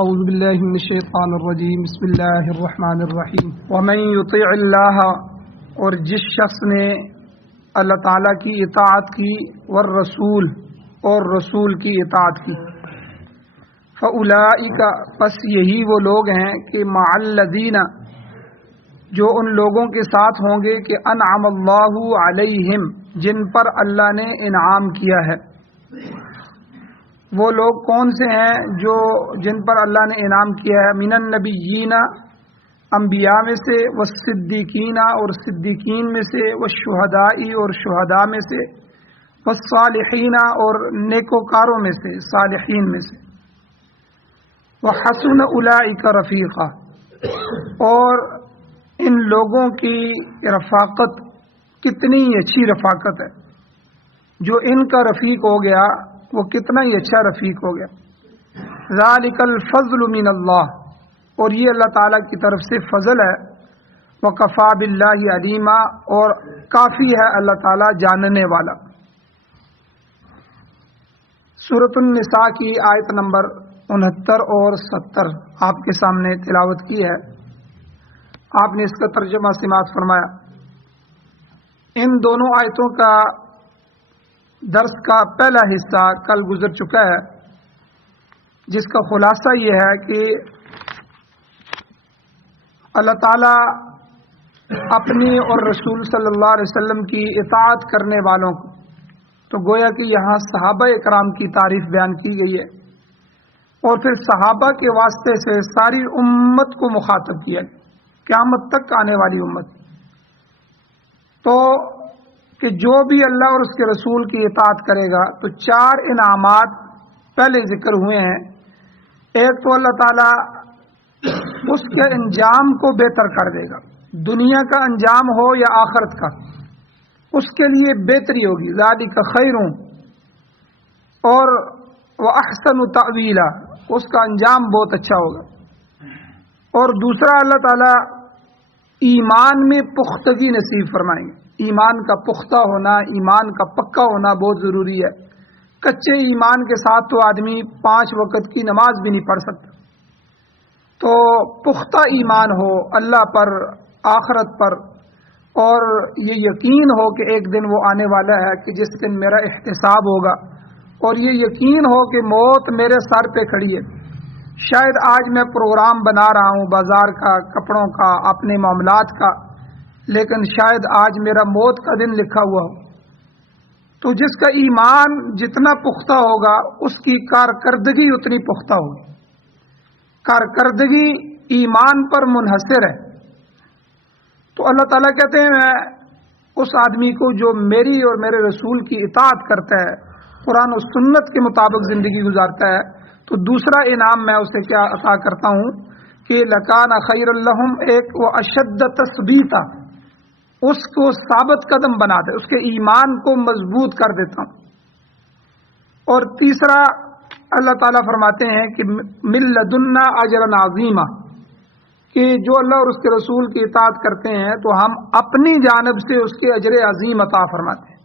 اعوذ باللہ من الشیطان الرجیم بسم اللہ الرحمن الرحیم ومن یطع اللہ، اور جس شخص نے اللہ تعالیٰ کی اطاعت کی، والرسول اور رسول کی اطاعت کی، فاولئک، پس یہی وہ لوگ ہیں کہ مع الذین، جو ان لوگوں کے ساتھ ہوں گے کہ انعم اللہ علیہم، جن پر اللہ نے انعام کیا ہے۔ وہ لوگ کون سے ہیں جو جن پر اللہ نے انعام کیا ہے؟ من النبیین، انبیاء میں سے، والصدیقین، اور صدیقین میں سے، والشہداء، اور شہداء میں سے، والصالحین، اور نیکوکاروں میں سے، صالحین میں سے، وحسن اولئک رفیقا، اور ان لوگوں کی رفاقت کتنی اچھی رفاقت ہے، جو ان کا رفیق ہو گیا وہ کتنا ہی اچھا رفیق ہو گیا۔ ذالک الفضل من اللہ، اور یہ اللہ تعالیٰ کی طرف سے فضل ہے۔ وکفی باللہ علیما، اور کافی ہے اللہ تعالیٰ جاننے والا۔ سورۃ النساء کی آیت نمبر 69 اور 70 آپ کے سامنے تلاوت کی ہے۔ آپ نے اس کا ترجمہ سماعت فرمایا۔ ان دونوں آیتوں کا درس کا پہلا حصہ کل گزر چکا ہے، جس کا خلاصہ یہ ہے کہ اللہ تعالیٰ اپنی اور رسول صلی اللہ علیہ وسلم کی اطاعت کرنے والوں کو، تو گویا کہ یہاں صحابہ اکرام کی تعریف بیان کی گئی ہے، اور پھر صحابہ کے واسطے سے ساری امت کو مخاطب کیا، قیامت تک آنے والی امت۔ تو کہ جو بھی اللہ اور اس کے رسول کی اطاعت کرے گا تو 4 انعامات پہلے ذکر ہوئے ہیں۔ ایک تو اللہ تعالیٰ اس کے انجام کو بہتر کر دے گا، دنیا کا انجام ہو یا آخرت کا، اس کے لیے بہتری ہوگی، ذالک خیر، اور واحسن تأویلا، اس کا انجام بہت اچھا ہوگا۔ اور دوسرا، اللہ تعالیٰ ایمان میں پختگی نصیب فرمائیں گے۔ ایمان کا پختہ ہونا، ایمان کا پکا ہونا بہت ضروری ہے۔ کچے ایمان کے ساتھ تو آدمی 5 وقت کی نماز بھی نہیں پڑھ سکتا۔ تو پختہ ایمان ہو اللہ پر، آخرت پر، اور یہ یقین ہو کہ ایک دن وہ آنے والا ہے کہ جس دن میرا احتساب ہوگا، اور یہ یقین ہو کہ موت میرے سر پہ کھڑی ہے۔ شاید آج میں پروگرام بنا رہا ہوں بازار کا، کپڑوں کا، اپنے معاملات کا، لیکن شاید آج میرا موت کا دن لکھا ہوا ہو۔ تو جس کا ایمان جتنا پختہ ہوگا اس کی کارکردگی اتنی پختہ ہوگی۔ کارکردگی ایمان پر منحصر ہے۔ تو اللہ تعالیٰ کہتے ہیں میں اس آدمی کو جو میری اور میرے رسول کی اطاعت کرتا ہے، قرآن و سنت کے مطابق زندگی گزارتا ہے، تو دوسرا انعام میں اسے کیا عطا کرتا ہوں کہ لکان خیر لہم، ایک وہ اشد تثبیتا، اس کو ثابت قدم بنا دے، اس کے ایمان کو مضبوط کر دیتا ہوں۔ اور تیسرا اللہ تعالیٰ فرماتے ہیں کہ من لدنا اجرا عظیما، کہ جو اللہ اور اس کے رسول کی اطاعت کرتے ہیں تو ہم اپنی جانب سے اس کے اجر عظیم عطا فرماتے ہیں۔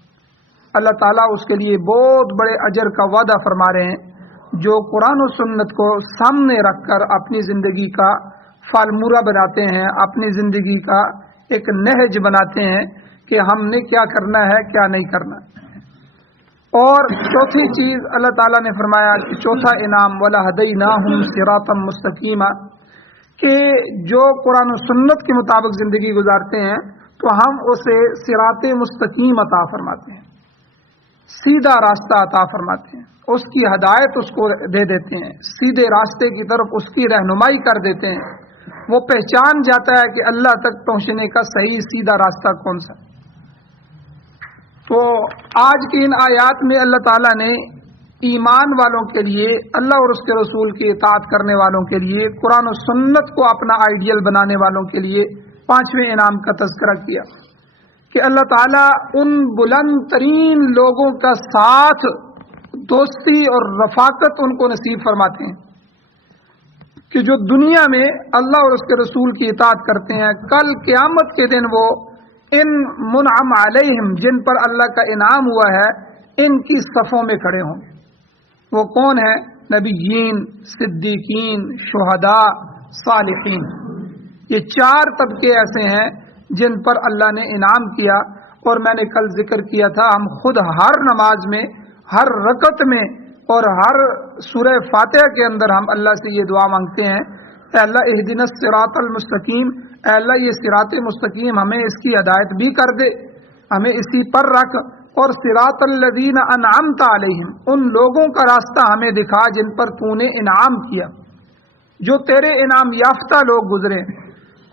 اللہ تعالیٰ اس کے لیے بہت بڑے اجر کا وعدہ فرما رہے ہیں، جو قرآن و سنت کو سامنے رکھ کر اپنی زندگی کا فالمورہ بناتے ہیں، اپنی زندگی کا ایک نہج بناتے ہیں کہ ہم نے کیا کرنا ہے، کیا نہیں کرنا۔ اور چوتھی چیز اللہ تعالیٰ نے فرمایا کہ چوتھا انعام وَلَهَدَيْنَاهُمْ صِرَاطًا مُسْتَقِيمًا، کہ جو قرآن و سنت کے مطابق زندگی گزارتے ہیں تو ہم اسے صراط مستقیم عطا فرماتے ہیں، سیدھا راستہ عطا فرماتے ہیں، اس کی ہدایت اس کو دے دیتے ہیں، سیدھے راستے کی طرف اس کی رہنمائی کر دیتے ہیں۔ وہ پہچان جاتا ہے کہ اللہ تک پہنچنے کا صحیح سیدھا راستہ کون سا۔ تو آج کی ان آیات میں اللہ تعالیٰ نے ایمان والوں کے لیے، اللہ اور اس کے رسول کی اطاعت کرنے والوں کے لیے، قرآن و سنت کو اپنا آئیڈیل بنانے والوں کے لیے 5ویں انعام کا تذکرہ کیا کہ اللہ تعالیٰ ان بلند ترین لوگوں کا ساتھ، دوستی اور رفاقت ان کو نصیب فرماتے ہیں کہ جو دنیا میں اللہ اور اس کے رسول کی اطاعت کرتے ہیں، کل قیامت کے دن وہ ان منعم علیہم، جن پر اللہ کا انعام ہوا ہے، ان کی صفوں میں کھڑے ہوں گے۔ وہ کون ہیں؟ نبیین، صدیقین، شہداء، صالحین۔ یہ 4 طبقے ایسے ہیں جن پر اللہ نے انعام کیا، اور میں نے کل ذکر کیا تھا ہم خود ہر نماز میں، ہر رکعت میں اور ہر سورہ فاتحہ کے اندر ہم اللہ سے یہ دعا مانگتے ہیں، اے اللہ اہدنا الصراط المستقیم، اے اللہ یہ صراط مستقیم ہمیں اس کی ہدایت بھی کر دے، ہمیں اسی پر رکھ، اور صراط الذین انعمت علیہم، ان لوگوں کا راستہ ہمیں دکھا جن پر تو نے انعام کیا، جو تیرے انعام یافتہ لوگ گزرے،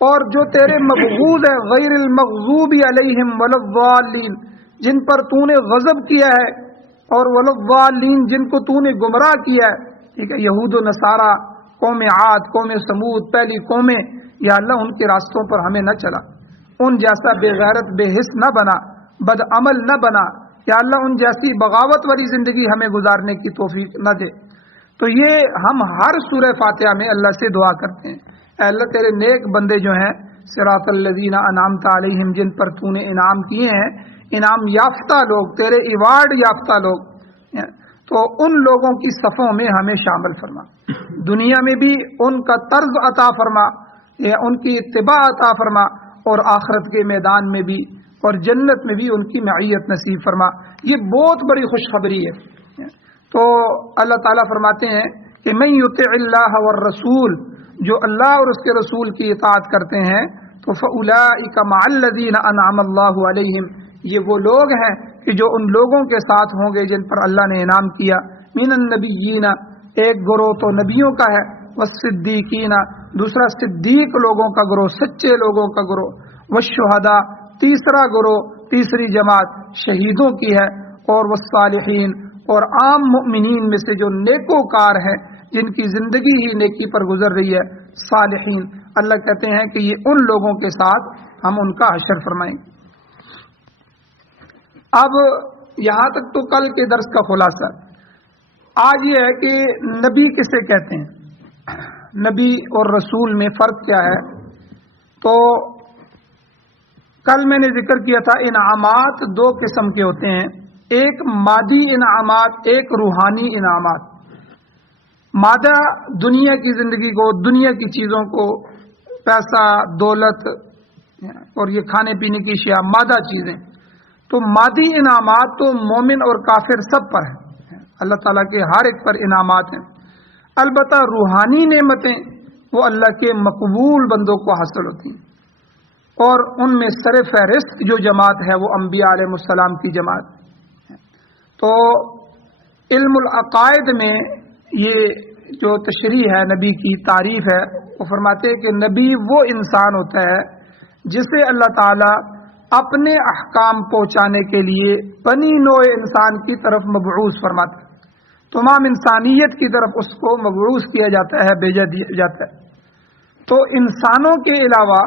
اور جو تیرے مبغوض ہیں، غیر المغضوب علیہم ولا الضالین، جن پر تو نے غضب کیا ہے، اور ولا الضالین جن کو تو نے گمراہ کیا ہے، ٹھیک ہے، یہود و نصارہ، قوم عاد، قوم سمود، پہلی قومیں، یا اللہ ان کے راستوں پر ہمیں نہ چلا، ان جیسا بے غیرت بے حس نہ بنا، بد عمل نہ بنا، یا اللہ ان جیسی بغاوت والی زندگی ہمیں گزارنے کی توفیق نہ دے۔ تو یہ ہم ہر سورہ فاتحہ میں اللہ سے دعا کرتے ہیں، اے اللہ تیرے نیک بندے جو ہیں، صراط الذین انعمت علیہم، جن پر تو نے انعام کیے ہیں، انعام یافتہ لوگ، تیرے ایوارڈ یافتہ لوگ، تو ان لوگوں کی صفوں میں ہمیں شامل فرما، دنیا میں بھی ان کا طرز عطا فرما، یا ان کی اتباع عطا فرما، اور آخرت کے میدان میں بھی اور جنت میں بھی ان کی معیت نصیب فرما۔ یہ بہت بڑی خوشخبری ہے۔ تو اللہ تعالیٰ فرماتے ہیں کہ من یطع اللہ والرسول، جو اللہ اور اس کے رسول کی اطاعت کرتے ہیں، تو فاولئک مع الذین انعم اللہ علیہم، یہ وہ لوگ ہیں کہ جو ان لوگوں کے ساتھ ہوں گے جن پر اللہ نے انعام کیا، من النبیین، ایک گروہ تو نبیوں کا ہے، والصدیقین، دوسرا صدیق لوگوں کا گروہ، سچے لوگوں کا گروہ، والشہداء، تیسرا گروہ، تیسری جماعت شہیدوں کی ہے، اور والصالحین، اور عام مؤمنین میں سے جو نیکوکار ہیں، جن کی زندگی ہی نیکی پر گزر رہی ہے، صالحین۔ اللہ کہتے ہیں کہ یہ ان لوگوں کے ساتھ ہم ان کا حشر فرمائیں گے۔ اب یہاں تک تو کل کے درس کا خلاصہ۔ آج یہ ہے کہ نبی کسے کہتے ہیں، نبی اور رسول میں فرق کیا ہے۔ تو کل میں نے ذکر کیا تھا انعامات 2 قسم کے ہوتے ہیں، ایک مادی انعامات، ایک روحانی انعامات۔ مادہ دنیا کی زندگی کو، دنیا کی چیزوں کو، پیسہ، دولت اور یہ کھانے پینے کی اشیاء، مادہ چیزیں۔ تو مادی انعامات تو مومن اور کافر سب پر ہیں، اللہ تعالیٰ کے ہر ایک پر انعامات ہیں۔ البتہ روحانی نعمتیں وہ اللہ کے مقبول بندوں کو حاصل ہوتی ہیں، اور ان میں سر فہرست جو جماعت ہے وہ انبیاء علیہ السلام کی جماعت ہے۔ تو علم العقائد میں یہ جو تشریح ہے، نبی کی تعریف ہے، وہ فرماتے ہیں کہ نبی وہ انسان ہوتا ہے جسے اللہ تعالیٰ اپنے احکام پہنچانے کے لیے بنی نوع انسان کی طرف مبعوث فرماتا ہے، تمام انسانیت کی طرف اس کو مبعوث کیا جاتا ہے، بھیجا جاتا ہے۔ تو انسانوں کے علاوہ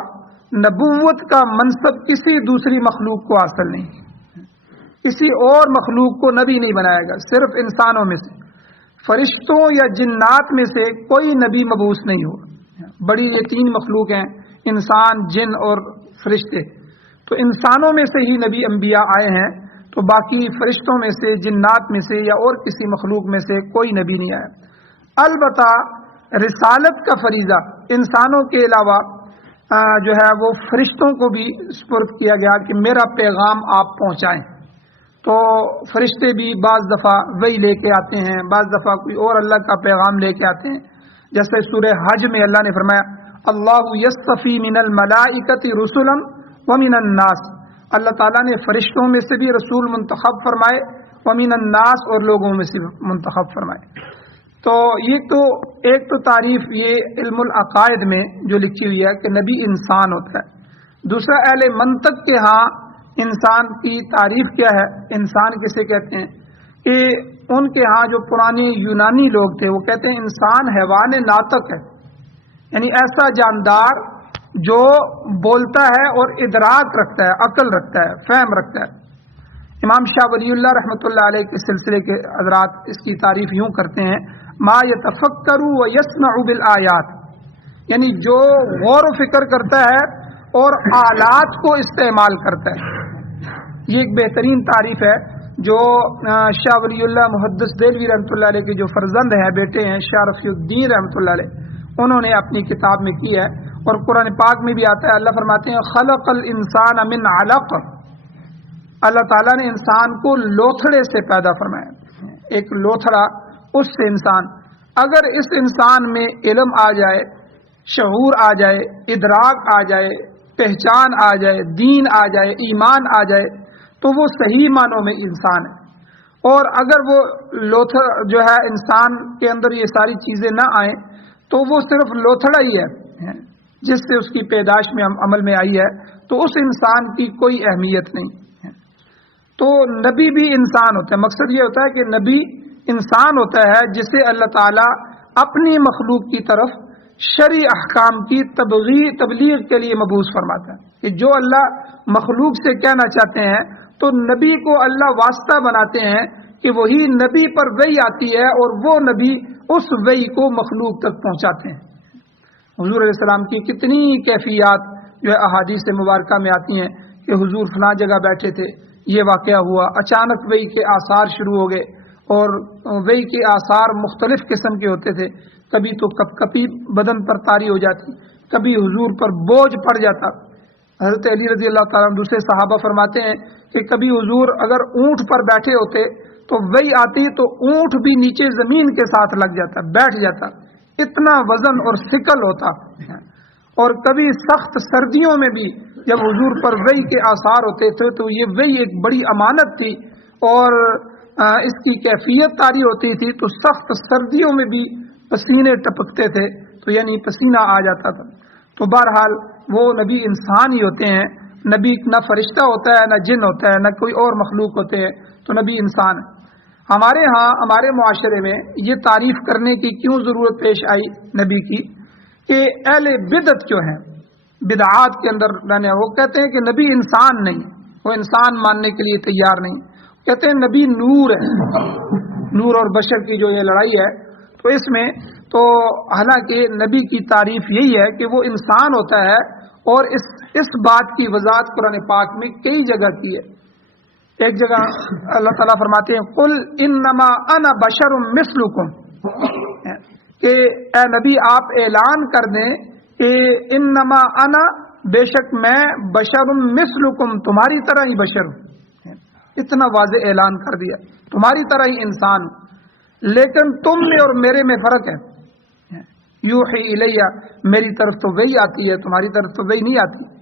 نبوت کا منصب کسی دوسری مخلوق کو حاصل نہیں، کسی اور مخلوق کو نبی نہیں بنایا گا، صرف انسانوں میں سے، فرشتوں یا جنات میں سے کوئی نبی مبعوث نہیں ہوا۔ بڑی یہ 3 مخلوق ہیں، انسان، جن اور فرشتے۔ تو انسانوں میں سے ہی نبی انبیاء آئے ہیں، تو باقی فرشتوں میں سے، جنات میں سے یا اور کسی مخلوق میں سے کوئی نبی نہیں آیا۔ البتہ رسالت کا فریضہ انسانوں کے علاوہ جو ہے وہ فرشتوں کو بھی سپرد کیا گیا کہ میرا پیغام آپ پہنچائیں۔ تو فرشتے بھی بعض دفعہ وہی لے کے آتے ہیں، بعض دفعہ کوئی اور اللہ کا پیغام لے کے آتے ہیں۔ جیسے سورہ حج میں اللہ نے فرمایا اللہ یصطفی من الملائکۃ رسلا ومن الناس، اللہ تعالیٰ نے فرشتوں میں سے بھی رسول منتخب فرمائے، ومن الناس، اور لوگوں میں سے منتخب فرمائے۔ تو یہ تو ایک تو تعریف یہ علم العقائد میں جو لکھی ہوئی ہے کہ نبی انسان ہوتا ہے۔ دوسرا اہل منطق کے ہاں انسان کی تعریف کیا ہے، انسان کسے کہتے ہیں، کہ ان کے ہاں جو پرانے یونانی لوگ تھے وہ کہتے ہیں انسان حیوان ناطق ہے، یعنی ایسا جاندار جو بولتا ہے اور ادراک رکھتا ہے، عقل رکھتا ہے، فہم رکھتا ہے۔ امام شاہ ولی اللہ رحمۃ اللہ علیہ کے سلسلے کے حضرات اس کی تعریف یوں کرتے ہیں ما یتفکر و یسمع بالآیات، یعنی جو غور و فکر کرتا ہے اور آلات کو استعمال کرتا ہے۔ یہ ایک بہترین تعریف ہے۔ جو شاہ ولی اللہ محدث دہلوی رحمۃ اللہ علیہ کے جو فرزند ہیں، بیٹے ہیں، شاہ رفیع الدین رحمۃ اللہ علیہ، انہوں نے اپنی کتاب میں کی ہے، اور قرآن پاک میں بھی آتا ہے، اللہ فرماتے ہیں خلق الانسان من علق، اللہ تعالیٰ نے انسان کو لوتھڑے سے پیدا فرمایا، ایک لوتھڑا، اس سے انسان، اگر اس انسان میں علم آ جائے، شعور آ جائے، ادراک آ جائے، پہچان آ جائے، دین آ جائے، ایمان آ جائے، تو وہ صحیح معنوں میں انسان ہے۔ اور اگر وہ لوتھڑا جو ہے انسان کے اندر یہ ساری چیزیں نہ آئیں تو وہ صرف لوتھڑا ہی ہے جس سے اس کی پیدائش میں عمل میں آئی ہے، تو اس انسان کی کوئی اہمیت نہیں ہے۔ تو نبی بھی انسان ہوتا ہے، مقصد یہ ہوتا ہے کہ نبی انسان ہوتا ہے جسے اللہ تعالیٰ اپنی مخلوق کی طرف شرعی احکام کی تبلیغ کے لیے مبعوث فرماتا ہے، کہ جو اللہ مخلوق سے کہنا چاہتے ہیں تو نبی کو اللہ واسطہ بناتے ہیں کہ وہی نبی پر وحی آتی ہے اور وہ نبی اس وحی کو مخلوق تک پہنچاتے ہیں۔ حضور علیہ السلام کی کتنی کیفیات جو ہے احادیث مبارکہ میں آتی ہیں کہ حضور فلاں جگہ بیٹھے تھے، یہ واقعہ ہوا، اچانک وحی کے آثار شروع ہو گئے، اور وحی کے آثار مختلف قسم کے ہوتے تھے، کبھی تو کپ کپی بدن پر طاری ہو جاتی، کبھی حضور پر بوجھ پڑ جاتا۔ حضرت علی رضی اللہ تعالیٰ عنہ دوسرے صحابہ فرماتے ہیں کہ کبھی حضور اگر اونٹ پر بیٹھے ہوتے تو وہی آتی تو اونٹ بھی نیچے زمین کے ساتھ لگ جاتا، بیٹھ جاتا، اتنا وزن اور ثقل ہوتا۔ اور کبھی سخت سردیوں میں بھی جب حضور پر وحی کے آثار ہوتے تھے تو یہ وحی ایک بڑی امانت تھی، اور اس کی کیفیت طاری ہوتی تھی تو سخت سردیوں میں بھی پسینے ٹپکتے تھے، تو یعنی پسینہ آ جاتا تھا۔ تو بہرحال وہ نبی انسان ہی ہوتے ہیں، نبی نہ فرشتہ ہوتا ہے، نہ جن ہوتا ہے، نہ کوئی اور مخلوق ہوتے ہیں، تو نبی انسان ہے۔ ہمارے ہاں ہمارے معاشرے میں یہ تعریف کرنے کی کیوں ضرورت پیش آئی نبی کی کہ اہل بدعت جو ہیں، بدعات کے اندر رہنے، وہ کہتے ہیں کہ نبی انسان نہیں، وہ انسان ماننے کے لیے تیار نہیں، کہتے ہیں نبی نور ہے۔ نور اور بشر کی جو یہ لڑائی ہے، تو اس میں تو حالانکہ نبی کی تعریف یہی ہے کہ وہ انسان ہوتا ہے، اور اس بات کی وضاحت قرآن پاک میں کئی جگہ کی ہے۔ ایک جگہ اللہ تعالیٰ فرماتے ہیں قل انما انا بشر مثلکم، کہ اے نبی آپ اعلان کر دیں کہ انما انا، بے شک میں، بشر مثلکم، تمہاری طرح ہی بشر ہوں۔ اتنا واضح اعلان کر دیا، تمہاری طرح ہی انسان ہوں، لیکن تم میں اور میرے میں فرق ہے۔ یوحی الیہ، میری طرف تو وحی آتی ہے، تمہاری طرف تو وحی نہیں آتی۔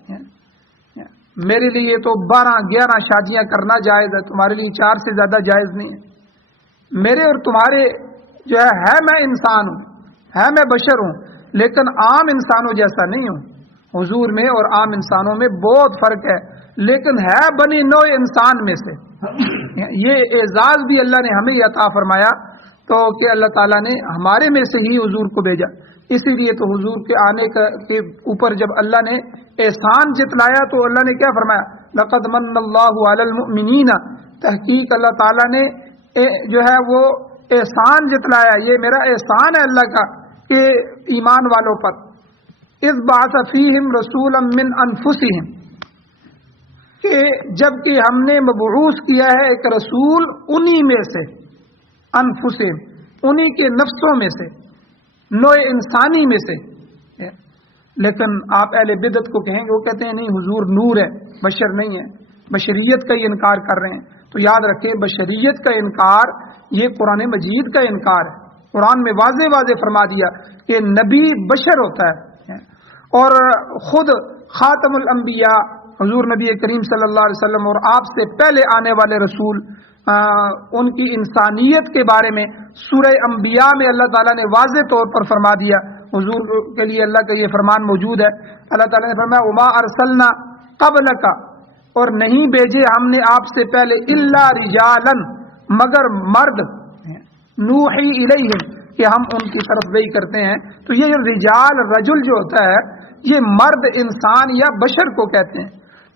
میرے لیے تو 12-11 شادیاں کرنا جائز ہے، تمہارے لیے 4 سے زیادہ جائز نہیں ہے۔ میرے اور تمہارے جو ہے میں انسان ہوں، ہے میں بشر ہوں، لیکن عام انسانوں جیسا نہیں ہوں۔ حضور میں اور عام انسانوں میں بہت فرق ہے، لیکن ہے بنی نوع انسان میں سے۔ یہ اعزاز بھی اللہ نے ہمیں عطا فرمایا، تو کہ اللہ تعالیٰ نے ہمارے میں سے ہی حضور کو بھیجا۔ اسی لیے تو حضور کے آنے کے اوپر جب اللہ نے احسان جتلایا تو اللہ نے کیا فرمایا، لقد من اللہ علی المؤمنین، تحقیق اللہ تعالیٰ نے جو ہے وہ احسان جتلایا، یہ میرا احسان ہے اللہ کا کہ ایمان والوں پر، اذ بعث فیہم رسولا من انفسہم، کہ جب کہ ہم نے مبعوث کیا ہے ایک رسول انہی میں سے، انفسہم، انہی کے نفسوں میں سے، نوع انسانی میں سے۔ لیکن آپ اہل بدعت کو کہیں گے، وہ کہتے ہیں نہیں حضور نور ہے، بشر نہیں ہے، بشریت کا ہی انکار کر رہے ہیں۔ تو یاد رکھیں، بشریت کا انکار یہ قرآن مجید کا انکار ہے۔ قرآن میں واضح واضح فرما دیا کہ نبی بشر ہوتا ہے، اور خود خاتم الانبیاء حضور نبی کریم صلی اللہ علیہ وسلم اور آپ سے پہلے آنے والے رسول، ان کی انسانیت کے بارے میں سورہ انبیاء میں اللہ تعالیٰ نے واضح طور پر فرما دیا۔ حضور کے لیے اللہ کا یہ فرمان موجود ہے، اللہ تعالیٰ نے فرمایا وما ارسلنا قبلک، اور نہیں بھیجے ہم نے آپ سے پہلے الا رجالا، مگر مرد، نوحی الیہم، کہ ہم ان کی طرف وحی کرتے ہیں۔ تو یہ رجال، رجل جو ہوتا ہے یہ مرد، انسان یا بشر کو کہتے ہیں۔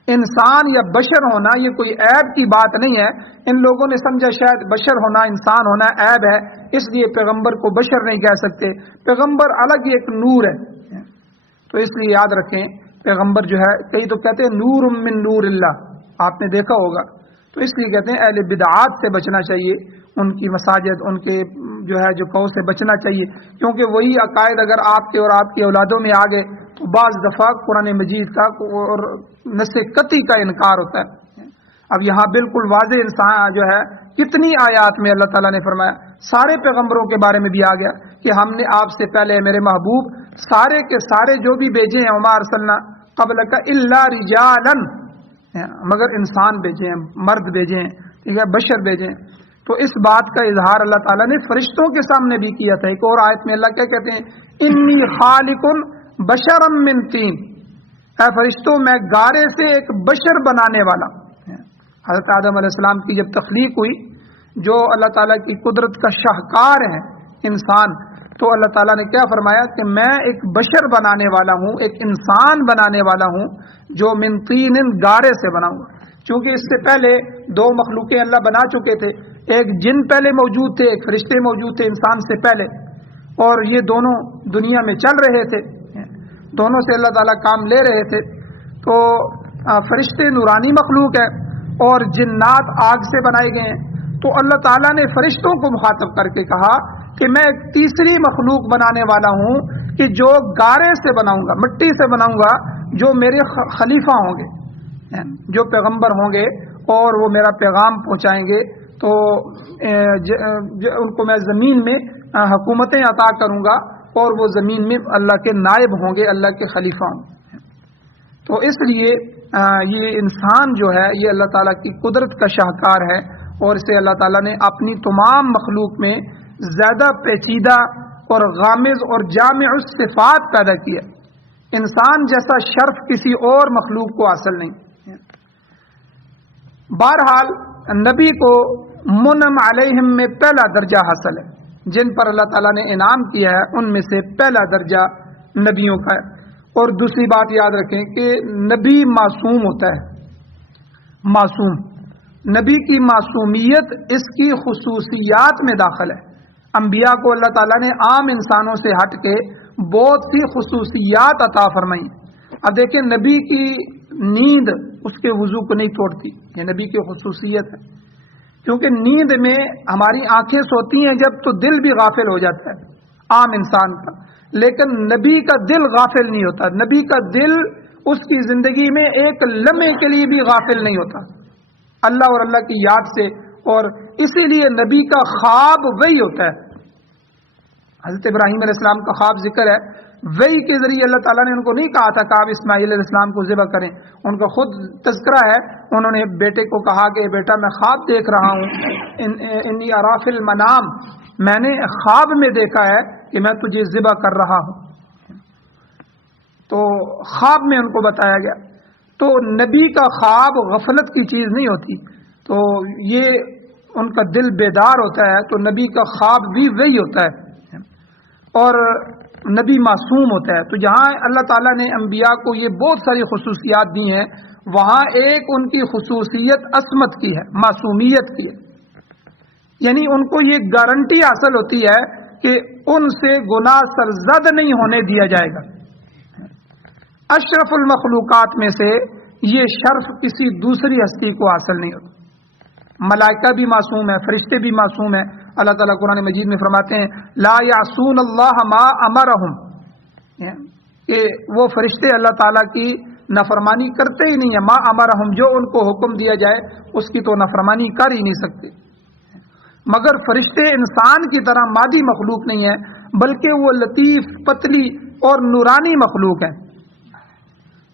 انسان یا بشر ہونا یہ کوئی عیب کی بات نہیں ہے۔ ان لوگوں نے سمجھا شاید بشر ہونا، انسان ہونا عیب ہے، اس لیے پیغمبر کو بشر نہیں کہہ سکتے، پیغمبر الگ ایک نور ہے۔ تو اس لیے یاد رکھیں، پیغمبر جو ہے، کئی تو کہتے ہیں نور من نور اللہ، آپ نے دیکھا ہوگا، تو اس لیے کہتے ہیں اہل بدعات سے بچنا چاہیے، ان کی مساجد، ان کے جو قول سے بچنا چاہیے، کیونکہ وہی عقائد اگر آپ کے اور آپ کی اولادوں میں آ گئے تو بعض دفعہ قرآن مجید کا اور نص قطعی کا انکار ہوتا ہے۔ اب یہاں بالکل واضح انسان کتنی آیات میں اللہ تعالیٰ نے فرمایا، سارے پیغمبروں کے بارے میں بھی آ گیا کہ ہم نے آپ سے پہلے میرے محبوب سارے کے سارے جو بھی بھیجے ہیں وما ارسلنا قبلک الا رجالا، مگر انسان بھیجے ہیں، مرد بھیجے ہیں، ٹھیک ہے، بشر بھیجے ہیں۔ تو اس بات کا اظہار اللہ تعالیٰ نے فرشتوں کے سامنے بھی کیا تھا۔ ایک اور آیت میں اللہ کیا کہتے ہیں، انی خالق بشرا من طین، اے فرشتوں میں گارے سے ایک بشر بنانے والا۔ حضرت آدم علیہ السلام کی جب تخلیق ہوئی، جو اللہ تعالیٰ کی قدرت کا شاہکار ہے انسان، تو اللہ تعالیٰ نے کیا فرمایا کہ میں ایک بشر بنانے والا ہوں، ایک انسان بنانے والا ہوں جو من طین، گارے سے بناؤں گا۔ چونکہ اس سے پہلے دو مخلوقیں اللہ بنا چکے تھے، ایک جن پہلے موجود تھے، ایک فرشتے موجود تھے انسان سے پہلے، اور یہ دونوں دنیا میں چل رہے تھے، دونوں سے اللہ تعالیٰ کام لے رہے تھے۔ تو فرشتے نورانی مخلوق ہے اور جنات آگ سے بنائے گئے ہیں۔ تو اللہ تعالیٰ نے فرشتوں کو مخاطب کر کے کہا کہ میں ایک تیسری مخلوق بنانے والا ہوں کہ جو گارے سے بناؤں گا، مٹی سے بناؤں گا، جو میرے خلیفہ ہوں گے، جو پیغمبر ہوں گے اور وہ میرا پیغام پہنچائیں گے، تو ان کو میں زمین میں حکومتیں عطا کروں گا اور وہ زمین میں اللہ کے نائب ہوں گے، اللہ کے خلیفہ ہوں گے۔ تو اس لیے یہ انسان جو ہے یہ اللہ تعالیٰ کی قدرت کا شاہکار ہے، اور اسے اللہ تعالیٰ نے اپنی تمام مخلوق میں زیادہ پیچیدہ اور غامض اور جامع الصفات پیدا کیا۔ انسان جیسا شرف کسی اور مخلوق کو حاصل نہیں۔ بہرحال نبی کو منعم علیہم میں پہلا درجہ حاصل ہے، جن پر اللہ تعالیٰ نے انعام کیا ہے ان میں سے پہلا درجہ نبیوں کا ہے۔ اور دوسری بات یاد رکھیں کہ نبی معصوم ہوتا ہے، معصوم، نبی کی معصومیت اس کی خصوصیات میں داخل ہے۔ انبیاء کو اللہ تعالیٰ نے عام انسانوں سے ہٹ کے بہت سی خصوصیات عطا فرمائی۔ اب دیکھیں نبی کی نیند اس کے وضو کو نہیں توڑتی، یہ نبی کی خصوصیت ہے، کیونکہ نیند میں ہماری آنکھیں سوتی ہیں جب تو دل بھی غافل ہو جاتا ہے عام انسان کا، لیکن نبی کا دل غافل نہیں ہوتا، نبی کا دل اس کی زندگی میں ایک لمحے کے لیے بھی غافل نہیں ہوتا اللہ اور اللہ کی یاد سے، اور اسی لیے نبی کا خواب وہی ہوتا ہے۔ حضرت ابراہیم علیہ السلام کا خواب ذکر ہے، وہی کے ذریعے اللہ تعالیٰ نے ان کو نہیں کہا تھا کہ آپ اسماعیل علیہ السلام کو ذبح کریں، ان کا خود تذکرہ ہے، انہوں نے بیٹے کو کہا کہ بیٹا میں خواب دیکھ رہا ہوں، انی ارا فی المنام، میں نے خواب میں دیکھا ہے کہ میں تجھے ذبح کر رہا ہوں۔ تو خواب میں ان کو بتایا گیا۔ تو نبی کا خواب غفلت کی چیز نہیں ہوتی، تو یہ ان کا دل بیدار ہوتا ہے، تو نبی کا خواب بھی وہی ہوتا ہے، اور نبی معصوم ہوتا ہے۔ تو جہاں اللہ تعالیٰ نے انبیاء کو یہ بہت ساری خصوصیات دی ہیں، وہاں ایک ان کی خصوصیت عصمت کی ہے، معصومیت کی ہے، یعنی ان کو یہ گارنٹی حاصل ہوتی ہے کہ ان سے گناہ سرزد نہیں ہونے دیا جائے گا۔ اشرف المخلوقات میں سے یہ شرف کسی دوسری ہستی کو حاصل نہیں ہوتا۔ ملائکہ بھی معصوم ہے، فرشتے بھی معصوم ہیں۔ اللہ تعالیٰ قرآن مجید میں فرماتے ہیں لا یعصون اللہ ما امرہم، کہ وہ فرشتے اللہ تعالیٰ کی نافرمانی کرتے ہی نہیں ہیں، ما امرہم، جو ان کو حکم دیا جائے اس کی تو نافرمانی کر ہی نہیں سکتے۔ مگر فرشتے انسان کی طرح مادی مخلوق نہیں ہیں، بلکہ وہ لطیف، پتلی اور نورانی مخلوق ہیں۔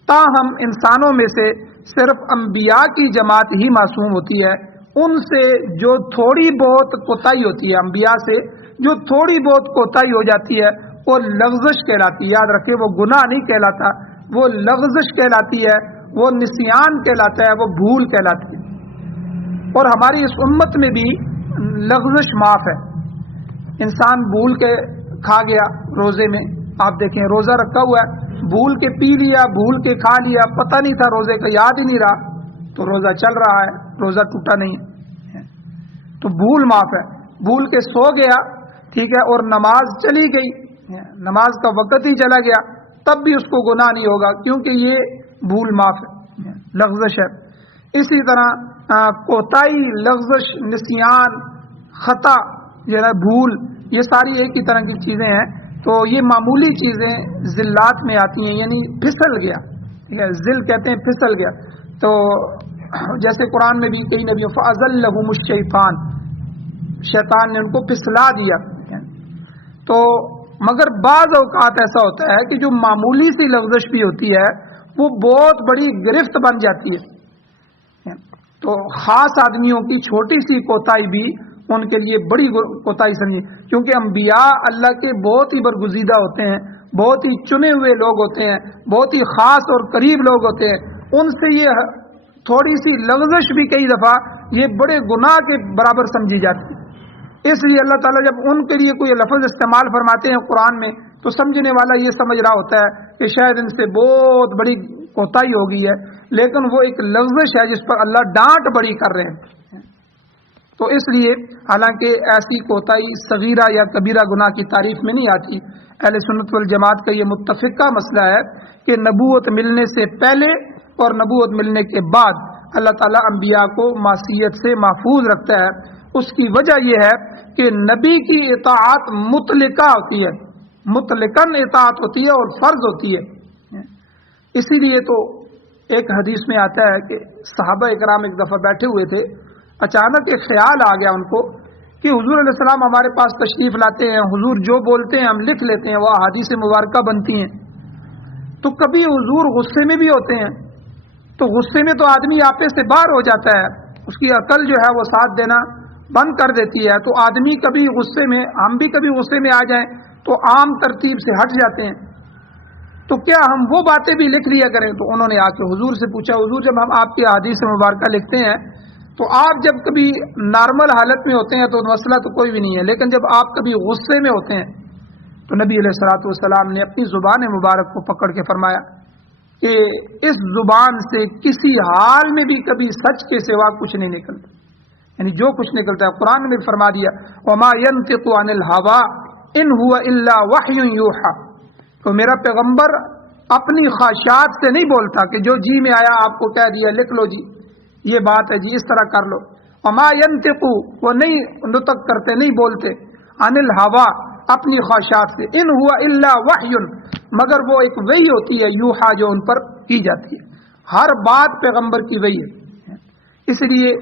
تاہم انسانوں میں سے صرف انبیاء کی جماعت ہی معصوم ہوتی ہے، ان سے جو تھوڑی بہت کوتاہی ہوتی ہے، انبیاء سے جو تھوڑی بہت کوتاہی ہو جاتی ہے وہ لغزش کہلاتی ہے۔ یاد رکھیں وہ گناہ نہیں کہلاتا، وہ لغزش کہلاتی ہے، وہ نسیان کہلاتا ہے، وہ بھول کہلاتی ہے۔ اور ہماری اس امت میں بھی لغزش معاف ہے، انسان بھول کے کھا گیا روزے میں، آپ دیکھیں روزہ رکھا ہوا ہے، بھول کے پی لیا، بھول کے کھا لیا، پتہ نہیں تھا روزے کا، یاد ہی نہیں رہا، تو روزہ چل رہا ہے، روزہ ٹوٹا نہیں ہے۔ تو بھول معاف ہے، بھول کے سو گیا، ٹھیک ہے، اور نماز چلی گئی، نماز کا وقت ہی چلا گیا، تب بھی اس کو گناہ نہیں ہوگا، کیونکہ یہ بھول معاف ہے، لغزش ہے۔ اسی طرح کوتاہی، لغزش، نسیان، خطا، بھول، یہ ساری ایک ہی طرح کی چیزیں ہیں. تو یہ معمولی چیزیں ذلات میں آتی ہیں، یعنی پھسل گیا. ذل کہتے ہیں پھسل گیا. تو جیسے قرآن میں بھی کئی نبیوں فَأَزَلَّهُمُ الشَّيْطَانُ، شیطان نے ان کو پھسلا دیا. تو مگر بعض اوقات ایسا ہوتا ہے کہ جو معمولی سی لغزش بھی ہوتی ہے وہ بہت بڑی گرفت بن جاتی ہے. تو خاص آدمیوں کی چھوٹی سی کوتاہی بھی ان کے لیے بڑی کوتاہی سمجھی، کیونکہ انبیاء اللہ کے بہت ہی برگزیدہ ہوتے ہیں، بہت ہی چنے ہوئے لوگ ہوتے ہیں، بہت ہی خاص اور قریب لوگ ہوتے ہیں. ان سے یہ تھوڑی سی لغزش بھی کئی دفعہ یہ بڑے گناہ کے برابر سمجھی جاتی ہے. اس لیے اللہ تعالیٰ جب ان کے لیے کوئی لفظ استعمال فرماتے ہیں قرآن میں تو سمجھنے والا یہ سمجھ رہا ہوتا ہے کہ شاید ان سے بہت بڑی کوتاہی ہو گئی ہے، لیکن وہ ایک لغزش ہے جس پر اللہ ڈانٹ بڑی کر رہے ہیں. تو اس لیے حالانکہ ایسی کوتاہی صغیرہ یا کبیرہ گناہ کی تعریف میں نہیں آتی. اہل سنت والجماعت کا یہ متفقہ مسئلہ ہے کہ نبوت ملنے سے پہلے اور نبوت ملنے کے بعد اللہ تعالیٰ انبیاء کو معصیت سے محفوظ رکھتا ہے. اس کی وجہ یہ ہے کہ نبی کی اطاعت مطلقہ ہوتی ہے، مطلقاً اطاعت ہوتی ہے اور فرض ہوتی ہے. اسی لیے تو ایک حدیث میں آتا ہے کہ صحابہ اکرام ایک دفعہ بیٹھے ہوئے تھے، اچانک ایک خیال آ گیا ان کو کہ حضور علیہ السلام ہمارے پاس تشریف لاتے ہیں، حضور جو بولتے ہیں ہم لکھ لیتے ہیں، وہ احادیث مبارکہ بنتی ہیں. تو کبھی حضور غصے میں بھی ہوتے ہیں، تو غصے میں تو آدمی آپے سے باہر ہو جاتا ہے، اس کی عقل جو ہے وہ ساتھ دینا بند کر دیتی ہے. تو آدمی کبھی غصے میں، ہم بھی کبھی غصے میں آ جائیں تو عام ترتیب سے ہٹ جاتے ہیں. تو کیا ہم وہ باتیں بھی لکھ لیا کریں؟ تو انہوں نے آ کے حضور سے پوچھا، حضور جب ہم آپ کی احادیث مبارکہ لکھتے ہیں تو آپ جب کبھی نارمل حالت میں ہوتے ہیں تو مسئلہ تو کوئی بھی نہیں ہے، لیکن جب آپ کبھی غصے میں ہوتے ہیں تو نبی علیہ الصلوۃ والسلام نے اپنی زبان مبارک کو پکڑ کے فرمایا کہ اس زبان سے کسی حال میں بھی کبھی سچ کے سوا کچھ نہیں نکلتا، یعنی جو کچھ نکلتا ہے قرآن نے فرما دیا وما ينطق عن الهوى ان هو الا وحی یوحى. تو میرا پیغمبر اپنی خواہشات سے نہیں بولتا کہ جو جی میں آیا آپ کو کہہ دیا لکھ لو جی یہ بات ہے جی اس طرح کر لو. وما ينطق، وہ نہیں نطق کرتے، نہیں بولتے، عن الهوى، اپنی خواہشات سے، ان هو الا وحی، مگر وہ ایک وحی ہوتی ہے یوحا جو ان پر کی جاتی ہے. ہر بات پیغمبر کی وحی ہے. اس لیے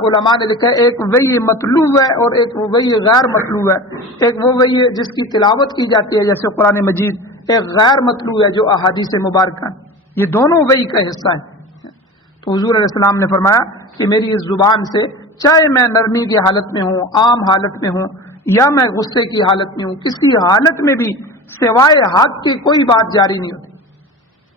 علماء نے لکھا ہے ایک وحی مطلوب ہے اور ایک وحی غیر مطلوب ہے. ایک وہ وحی ہے جس کی تلاوت کی جاتی ہے جیسے قرآن مجید، ایک غیر مطلوب ہے جو احادیث مبارکہ، یہ دونوں وحی کا حصہ ہیں. تو حضور علیہ السلام نے فرمایا کہ میری اس زبان سے چاہے میں نرمی کی حالت میں ہوں، عام حالت میں ہوں، یا میں غصے کی حالت میں ہوں، کسی حالت میں بھی سوائے حق کی کوئی بات جاری نہیں ہوتی.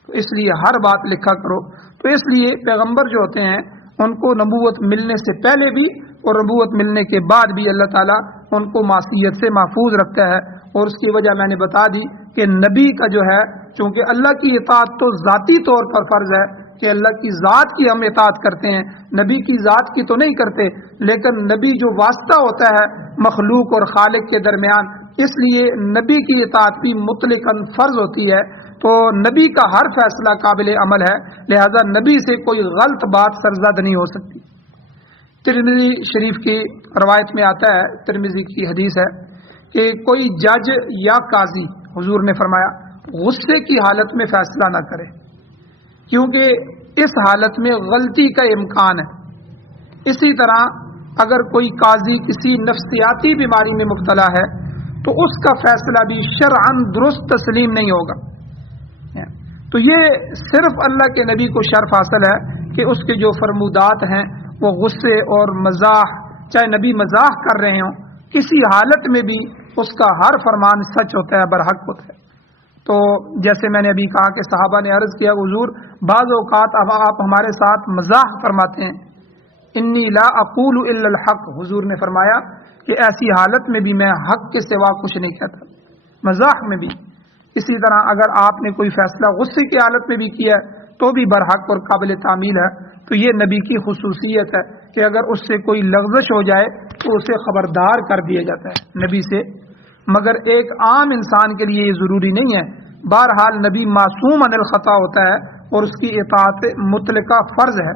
تو اس لیے ہر بات لکھا کرو. تو اس لیے پیغمبر جو ہوتے ہیں ان کو نبوت ملنے سے پہلے بھی اور نبوت ملنے کے بعد بھی اللہ تعالیٰ ان کو معصیت سے محفوظ رکھتا ہے. اور اس کی وجہ میں نے بتا دی کہ نبی کا جو ہے، چونکہ اللہ کی اطاعت تو ذاتی طور پر فرض ہے کہ اللہ کی ذات کی ہم اطاعت کرتے ہیں، نبی کی ذات کی تو نہیں کرتے، لیکن نبی جو واسطہ ہوتا ہے مخلوق اور خالق کے درمیان، اس لیے نبی کی اطاعت بھی مطلقاً فرض ہوتی ہے. تو نبی کا ہر فیصلہ قابل عمل ہے، لہذا نبی سے کوئی غلط بات سرزد نہیں ہو سکتی. ترمذی شریف کی روایت میں آتا ہے، ترمذی کی حدیث ہے کہ کوئی جج یا قاضی، حضور نے فرمایا، غصے کی حالت میں فیصلہ نہ کرے، کیونکہ اس حالت میں غلطی کا امکان ہے. اسی طرح اگر کوئی قاضی کسی نفسیاتی بیماری میں مبتلا ہے تو اس کا فیصلہ بھی شرعاً درست تسلیم نہیں ہوگا. تو یہ صرف اللہ کے نبی کو شرف حاصل ہے کہ اس کے جو فرمودات ہیں وہ غصے اور مزاح، چاہے نبی مزاح کر رہے ہوں، کسی حالت میں بھی اس کا ہر فرمان سچ ہوتا ہے، برحق ہوتا ہے. تو جیسے میں نے ابھی کہا کہ صحابہ نے عرض کیا حضور بعض اوقات اب آپ ہمارے ساتھ مزاح فرماتے ہیں، انی لا اقول الا الحق، حضور نے فرمایا کہ ایسی حالت میں بھی میں حق کے سوا کچھ نہیں کہتا، مزاح میں بھی. اسی طرح اگر آپ نے کوئی فیصلہ غصے کی حالت میں بھی کیا ہے تو بھی برحق اور قابل تعمیل ہے. تو یہ نبی کی خصوصیت ہے کہ اگر اس سے کوئی لغزش ہو جائے تو اسے خبردار کر دیا جاتا ہے نبی سے. مگر ایک عام انسان کے لیے یہ ضروری نہیں ہے. بہرحال نبی معصوم عن الخطا ہوتا ہے اور اس کی اطاعت مطلقہ فرض ہے.